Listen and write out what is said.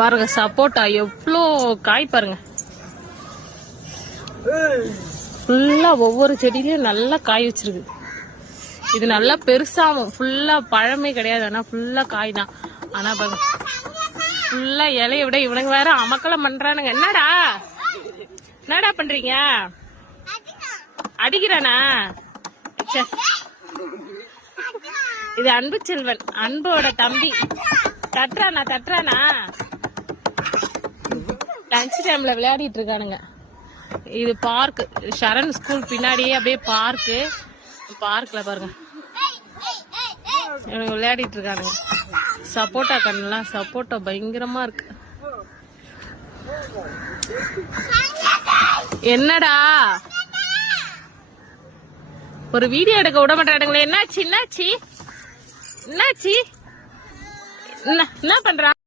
பாருங்க சப்போட்டா எவ்வளோ காய் பாருங்க. ஃபுல்லா ஒவ்வொரு செடியிலயும் நல்லா காய் வச்சிருக்கு. இது நல்லா பெருசாகும். ஃபுல்லா பழமே கிடையாது, ஆனா ஃபுல்லா காய் தான். ஆனா பாருங்க ஃபுல்லா இலைய விட இவனுங்க வேற அமக்கலம் பண்றானுங்க. என்னடா பண்றீங்க? அடிக்கிறானா? இது அன்பு செல்வன், அன்போட தம்பி. தட்டுறானா? லஞ்ச் டைம்ல விளையாடிட்டு இருக்கானுங்க. இது பார்க், சரண் ஸ்கூல் பின்னாடியே அப்படியே பார்க்கு. பார்க்ல பாருங்க விளையாடிட்டு இருக்கானுங்க. சப்போட்டா கண்ணெல்லாம் சப்போட்டா பயங்கரமா இருக்கு. என்னடா ஒரு வீடியோ எடுக்க விட மாட்டானுங்களே? என்னாச்சு என்ன பண்றான்?